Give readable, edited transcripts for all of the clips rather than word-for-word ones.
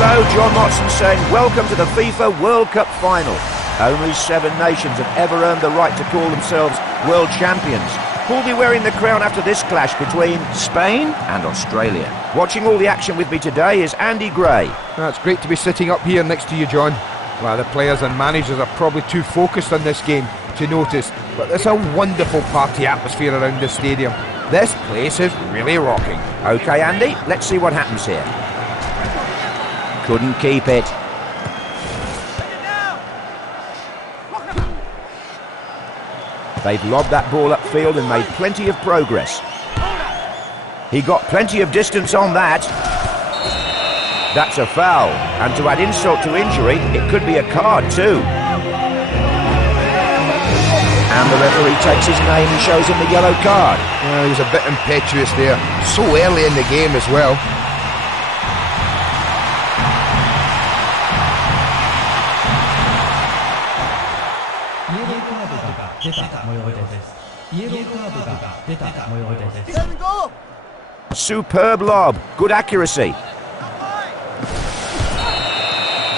Hello, John Motson saying welcome to the FIFA World Cup final. Only 7 nations have ever earned the right to call themselves world champions. Who'll be wearing the crown after this clash between Spain and Australia? Watching all the action with me today is Andy Gray. It's great to be sitting up here next to you, John. Well, the players and managers are probably too focused on this game to notice, but there's a wonderful party atmosphere around the stadium. This place is really rocking. OK, Andy, let's see what happens here. Couldn't keep it. They've lobbed that ball upfield and made plenty of progress. He got plenty of distance on that. That's a foul, and to add insult to injury, it could be a card too. And the referee takes his name and shows him the yellow card. Well, he was a bit impetuous there, so early in the game as well. Superb lob, good accuracy.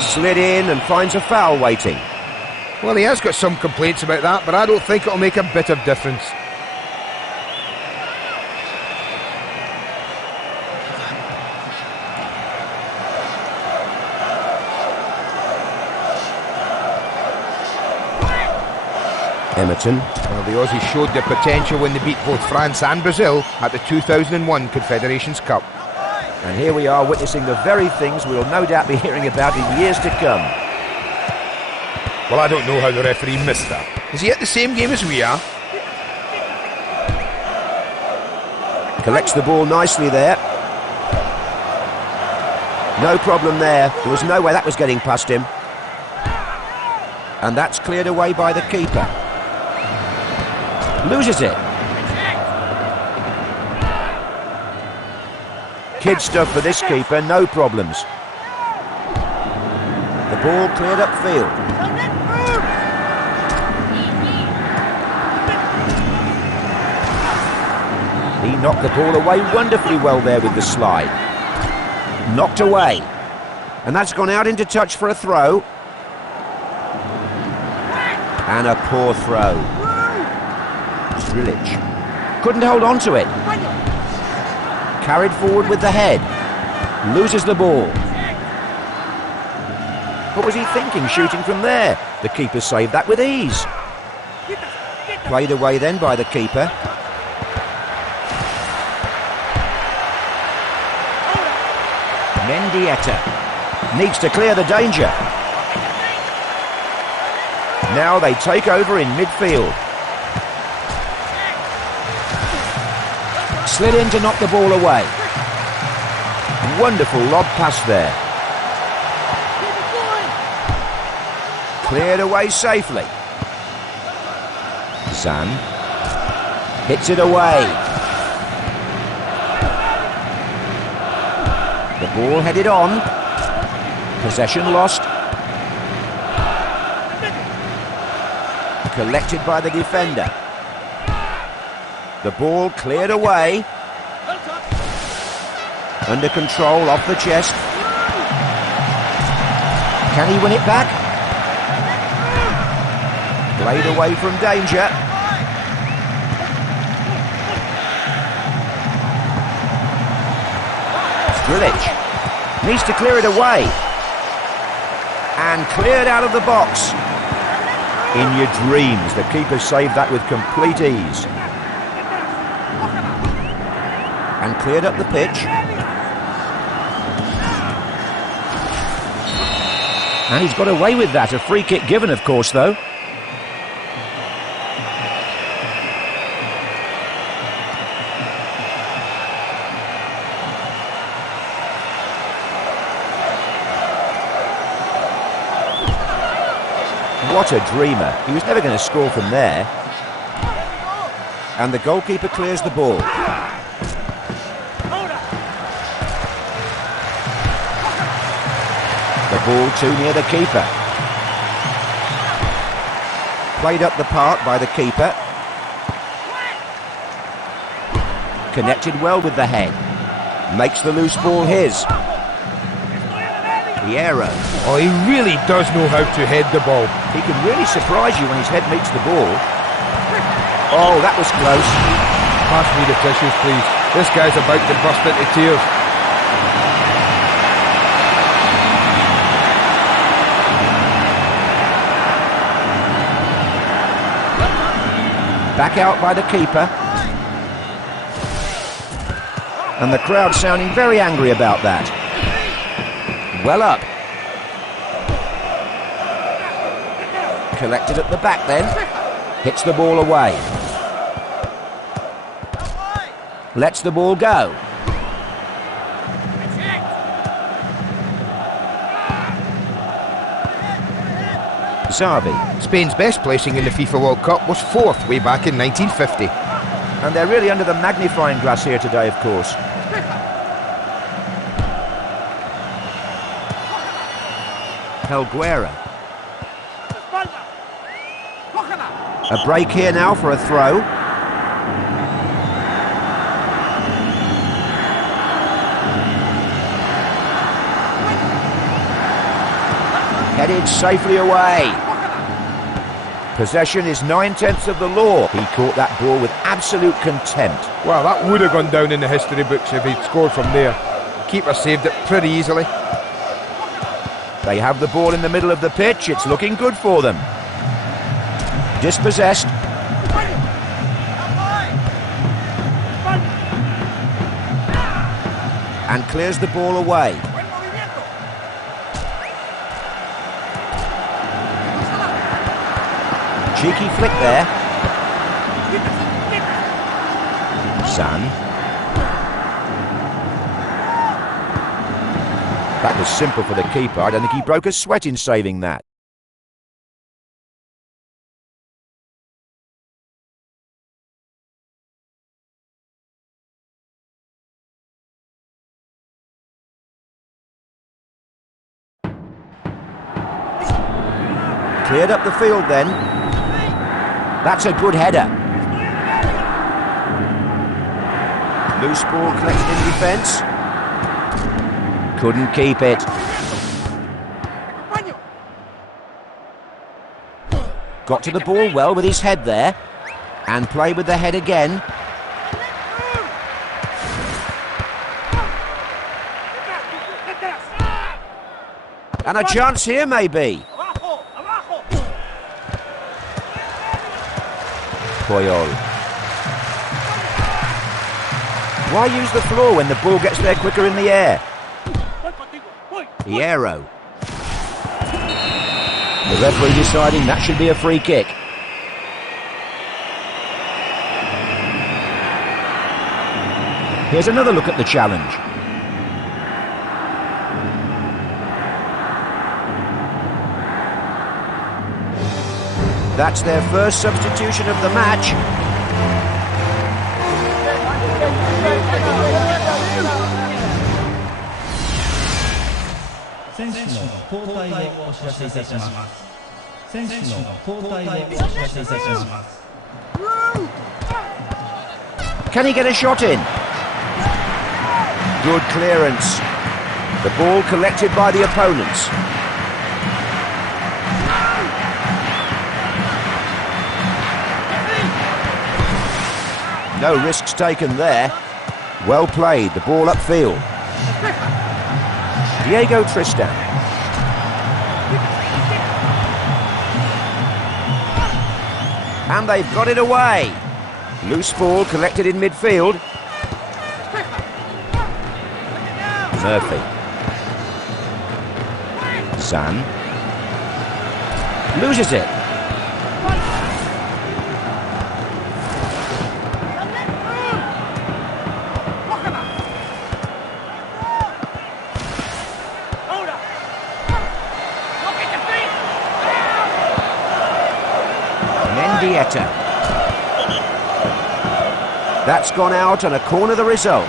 Slid in and finds a foul waiting. Well, he has got some complaints about that, but I don't think it'll make a bit of difference. Emerton. Well, the Aussies showed their potential when they beat both France and Brazil at the 2001 Confederations Cup. And here we are witnessing the very things we'll no doubt be hearing about in years to come. Well, I don't know how the referee missed that. Is he at the same game as we are? Collects the ball nicely there. No problem there. There was no way that was getting past him. And that's cleared away by the keeper. Loses it. Kid stuff for this keeper, no problems. The ball cleared upfield. He knocked the ball away wonderfully well there with the slide. Knocked away. And that's gone out into touch for a throw. And a poor throw. Drillich couldn't hold on to it. Carried forward with the head. Loses the ball. What was he thinking shooting from there? The keeper saved that with ease. Played away then by the keeper. Mendieta needs to clear the danger. Now they take over in midfield. Slid in to knock the ball away. Wonderful lob pass there. Cleared away safely. Zane hits it away. The ball headed on. Possession lost. Collected by the defender. The ball cleared away. Under control, off the chest. Can he win it back? Played away from danger. Drillich needs to clear it away. And cleared out of the box. In your dreams, the keeper saved that with complete ease. And cleared up the pitch. And he's got away with that. A free kick given, of course, though. What a dreamer. He was never going to score from there. And the goalkeeper clears the ball. The ball too near the keeper. Played up the park by the keeper. Connected well with the head. Makes the loose ball his. Piero. Oh, he really does know how to head the ball. He can really surprise you when his head meets the ball. Oh, that was close. Pass me the tissues, please. This guy's about to burst into tears. Back out by the keeper. And the crowd sounding very angry about that. Well up. Collected at the back then. Hits the ball away. Lets the ball go. Xavi. Spain's best placing in the FIFA World Cup was 4th way back in 1950. And they're really under the magnifying glass here today, of course. Helguera. A break here now for a throw. Headed safely away. Possession is 9/10 of the law. He caught that ball with absolute contempt. Well, that would have gone down in the history books if he'd scored from there. Keeper saved it pretty easily. They have the ball in the middle of the pitch. It's looking good for them. Dispossessed. And clears the ball away. Cheeky flick there. Zane. That was simple for the keeper. I don't think he broke a sweat in saving that. Cleared up the field then. That's a good header. Loose ball collected in defence. Couldn't keep it. Got to the ball well with his head there. And play with the head again. And a chance here maybe. Puyol. Why use the floor when the ball gets there quicker in the air? Piero. The referee deciding that should be a free kick. Here's another look at the challenge. That's their first substitution of the match. Can he get a shot in? Good clearance. The ball collected by the opponents. No risks taken there. Well played, the ball upfield. Diego Tristán. And they've got it away. Loose ball collected in midfield. Murphy. Zane. Loses it. That's gone out and a corner the result.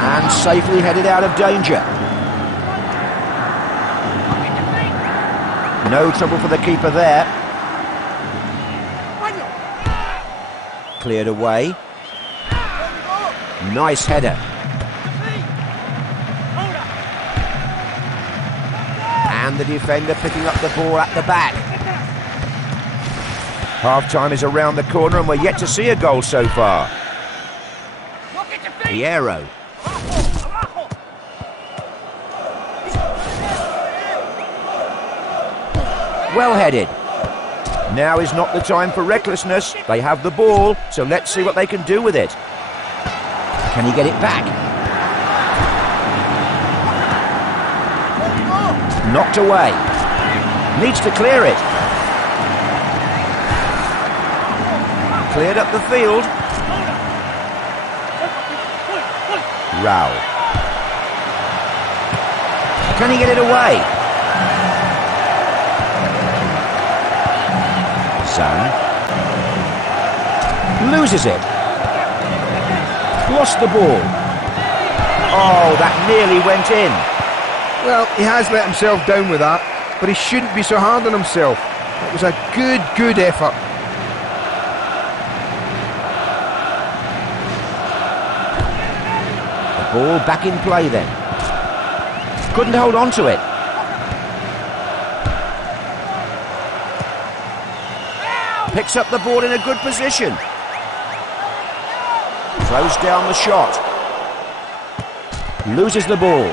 And safely headed out of danger. No trouble for the keeper there. Cleared away. Nice header. And the defender picking up the ball at the back. Half-time is around the corner and we're yet to see a goal so far. Piero. Well headed. Now is not the time for recklessness. They have the ball, so let's see what they can do with it. Can he get it back? Knocked away. Needs to clear it. Cleared up the field. Rao. Can he get it away? Zane. Loses it. Lost the ball. Oh, that nearly went in. Well, he has let himself down with that, but he shouldn't be so hard on himself. It was a good effort. The ball back in play then. Couldn't hold on to it. Picks up the ball in a good position. Throws down the shot. Loses the ball.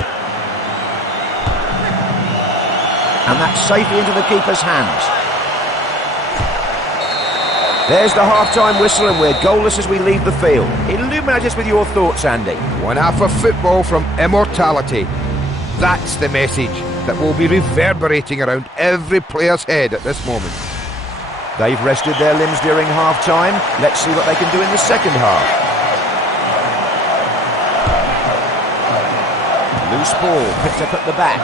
And that's safely into the keeper's hands. There's the half-time whistle and we're goalless as we leave the field. Illuminate us with your thoughts, Andy. One half of football from immortality. That's the message that will be reverberating around every player's head at this moment. They've rested their limbs during half-time. Let's see what they can do in the second half. Loose ball, picked up at the back.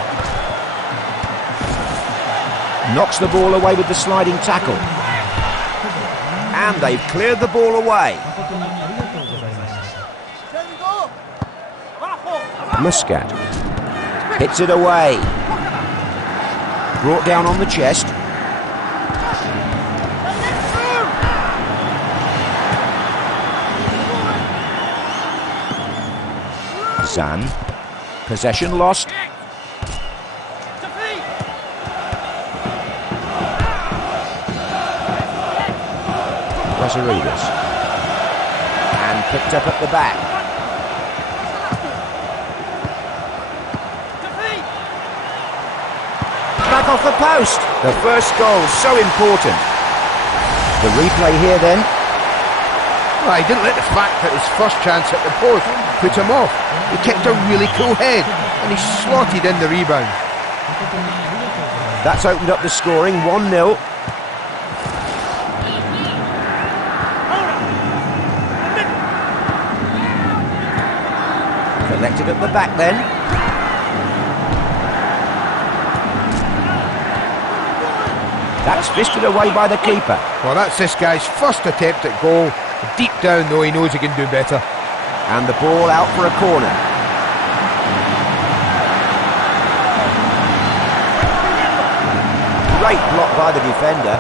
Knocks the ball away with the sliding tackle. And they've cleared the ball away. Muscat. Hits it away. Brought down on the chest. Zane. Possession lost. Razarides. And picked up at the back. Back off the post. The first goal, so important. The replay here then. Well, he didn't let the fact that his first chance at the post put him off. He kept a really cool head and he slotted in the rebound. That's opened up the scoring, 1-0. Collected at the back then. That's fisted away by the keeper. Well, that's this guy's first attempt at goal. Deep down though, he knows he can do better. And the ball out for a corner. Great block by the defender.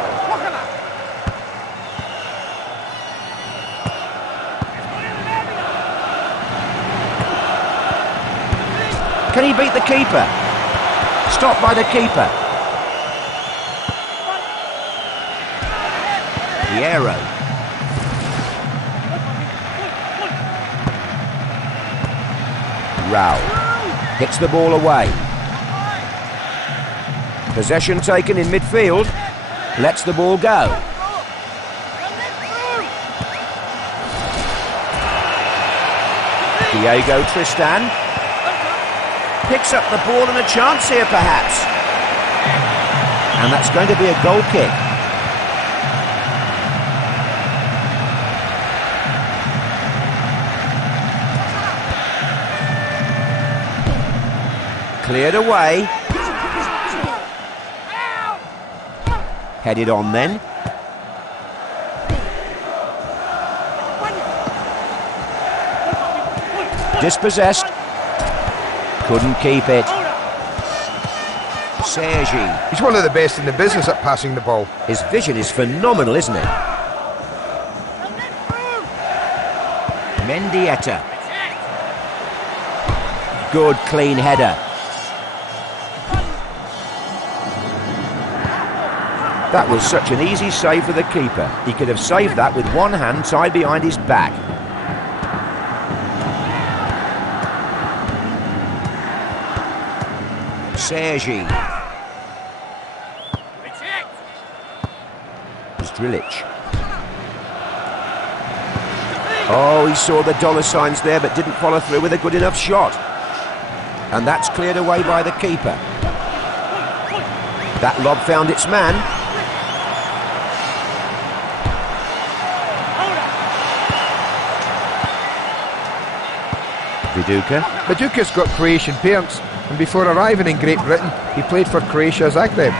Can he beat the keeper? Stopped by the keeper. Piero. Rao hits the ball away. Possession taken in midfield. Lets the ball go. Diego Tristán picks up the ball and a chance here perhaps. And that's going to be a goal kick. Cleared away. Headed on then. Dispossessed. Couldn't keep it. Sergi. He's one of the best in the business at passing the ball. His vision is phenomenal, isn't it? Mendieta. Good clean header. That was such an easy save for the keeper. He could have saved that with one hand tied behind his back. Sergi. Zdrilic. Oh, he saw the dollar signs there but didn't follow through with a good enough shot. And that's cleared away by the keeper. That lob found its man. Viduka. Viduka's got Croatian parents, and before arriving in Great Britain, he played for Croatia Zagreb.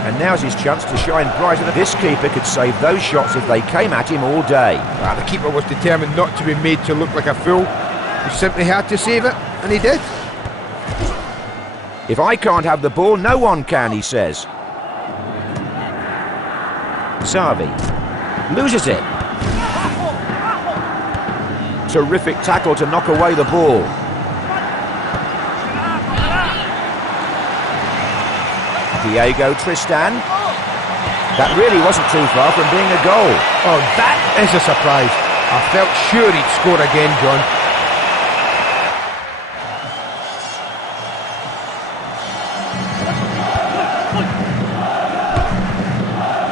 And now's his chance to shine brighter. This keeper could save those shots if they came at him all day. The keeper was determined not to be made to look like a fool. He simply had to save it, and he did. If I can't have the ball, no one can, he says. Xavi loses it. Terrific tackle to knock away the ball. Diego Tristán. That really wasn't too far from being a goal. Oh, that is a surprise. I felt sure he'd score again, John.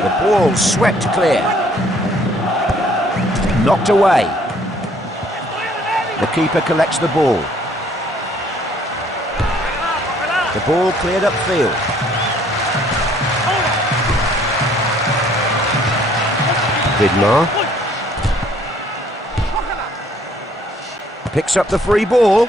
The ball swept clear. Knocked away. The keeper collects the ball. The ball cleared upfield. Vidmar picks up the free ball.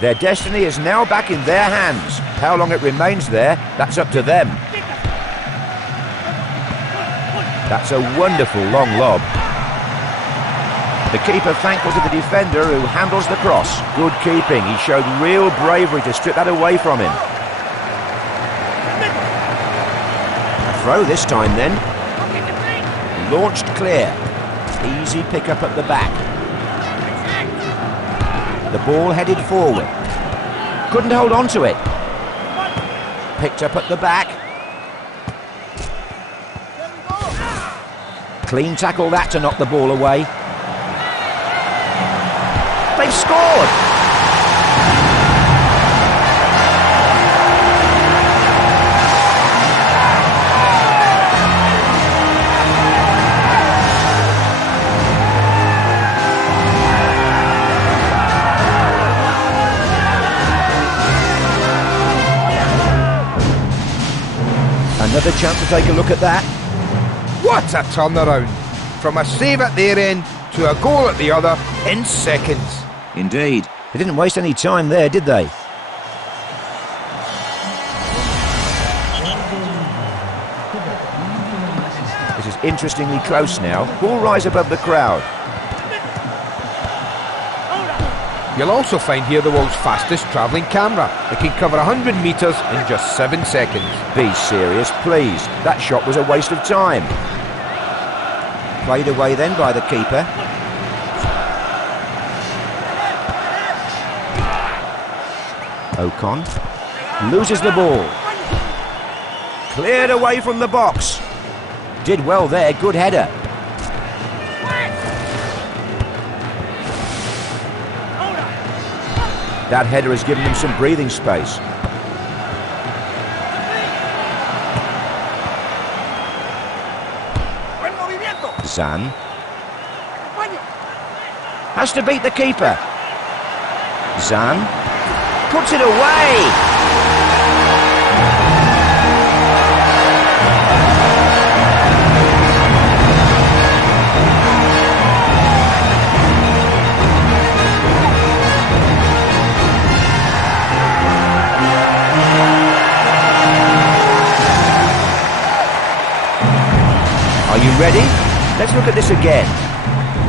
Their destiny is now back in their hands. How long it remains there, that's up to them. That's a wonderful long lob. The keeper thankful to the defender who handles the cross. Good keeping. He showed real bravery to strip that away from him. A throw this time then. Launched clear. Easy pick up at the back. The ball headed forward. Couldn't hold on to it. Picked up at the back. Clean tackle that to knock the ball away. They've scored! Another chance to take a look at that. What a turnaround! From a save at their end to a goal at the other in seconds. Indeed. They didn't waste any time there, did they? This is interestingly close now. Ball rise above the crowd. You'll also find here the world's fastest travelling camera. It can cover 100 metres in just 7 seconds. Be serious, please. That shot was a waste of time. Played away then by the keeper. Ocon loses the ball. Cleared away from the box. Did well there, good header. That header has given them some breathing space. Zane has to beat the keeper. Zane puts it away. Are you ready? Let's look at this again.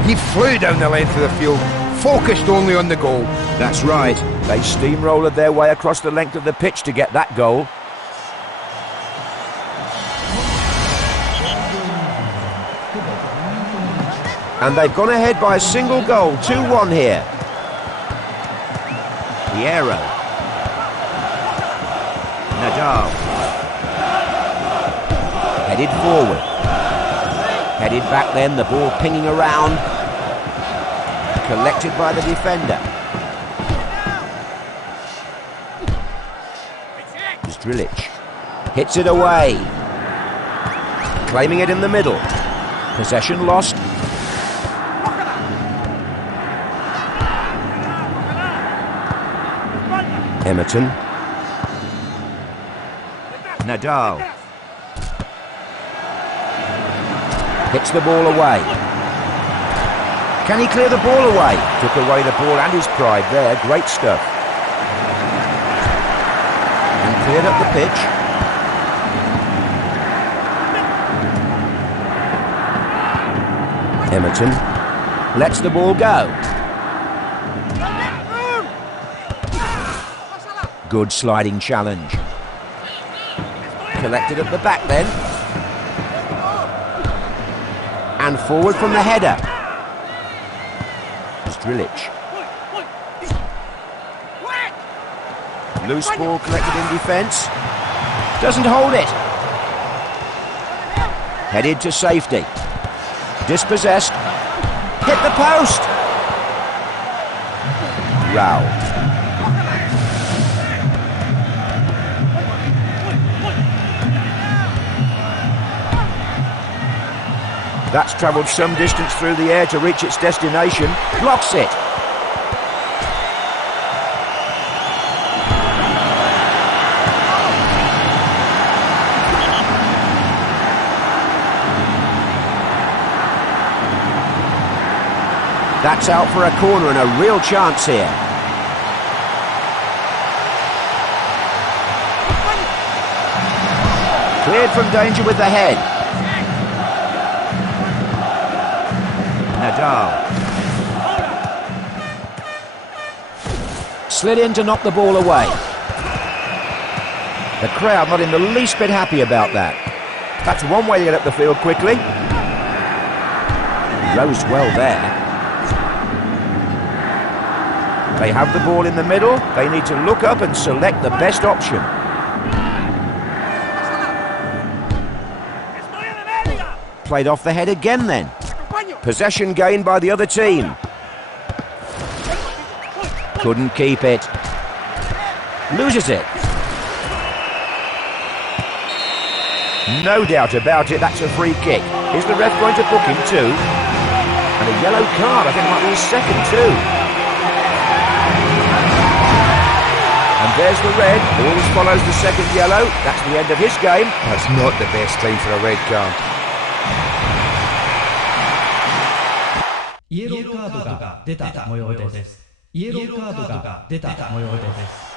He flew down the length of the field, focused only on the goal. That's right. They steamrolled their way across the length of the pitch to get that goal. And they've gone ahead by a single goal, 2-1 here. Piero. Nadal. Headed forward. Headed back then, the ball pinging around. Collected by the defender. Zdrilic. Hits it away. Claiming it in the middle. Possession lost. Emerton. Nadal. Hits the ball away. Can he clear the ball away? Took away the ball and his pride there. Great stuff. And cleared up the pitch. Emerton lets the ball go. Good sliding challenge. Collected at the back then. And forward from the header. Zdrilic. Loose ball collected in defence. Doesn't hold it. Headed to safety. Dispossessed. Hit the post. Rao. That's travelled some distance through the air to reach its destination. Blocks it. That's out for a corner and a real chance here. Cleared from danger with the head. Nadal. Slid in to knock the ball away. The crowd not in the least bit happy about that. That's one way to get up the field quickly. Rose well there. They have the ball in the middle. They need to look up and select the best option. Played off the head again then. Possession gained by the other team. Couldn't keep it. Loses it. No doubt about it, that's a free kick. Is the ref going to book him too? And a yellow card, I think might be his second too. And there's the red. Always follows the second yellow. That's the end of his game. That's not the best time for a red card. イエローカードが出た模様です。イエローカードが出た模様です。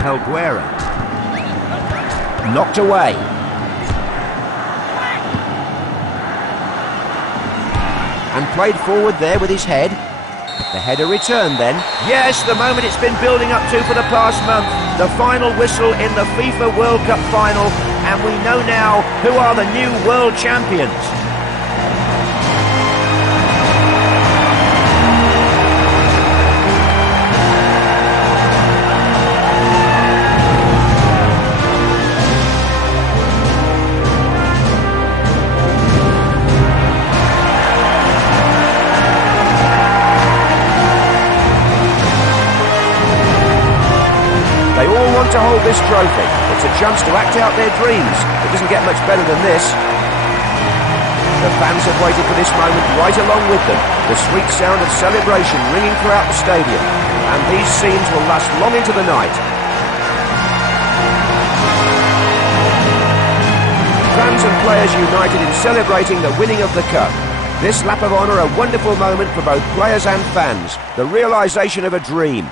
Helguera. Knocked away. And played forward there with his head. The header returned then. Yes, the moment it's been building up to for the past month. The final whistle in the FIFA World Cup final. And we know now who are the new world champions. They all want to hold this trophy. It's a chance to act out their dreams. It doesn't get much better than this. The fans have waited for this moment right along with them. The sweet sound of celebration ringing throughout the stadium. And these scenes will last long into the night. Fans and players united in celebrating the winning of the cup. This lap of honour a wonderful moment for both players and fans. The realisation of a dream.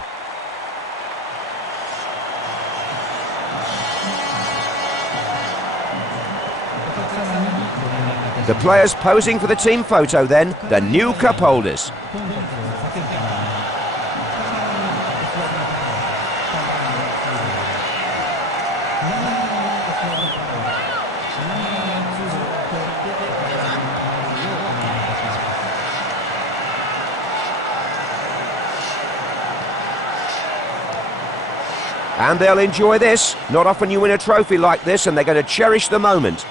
The players posing for the team photo then, the new cup holders. And they'll enjoy this. Not often you win a trophy like this, and they're going to cherish the moment.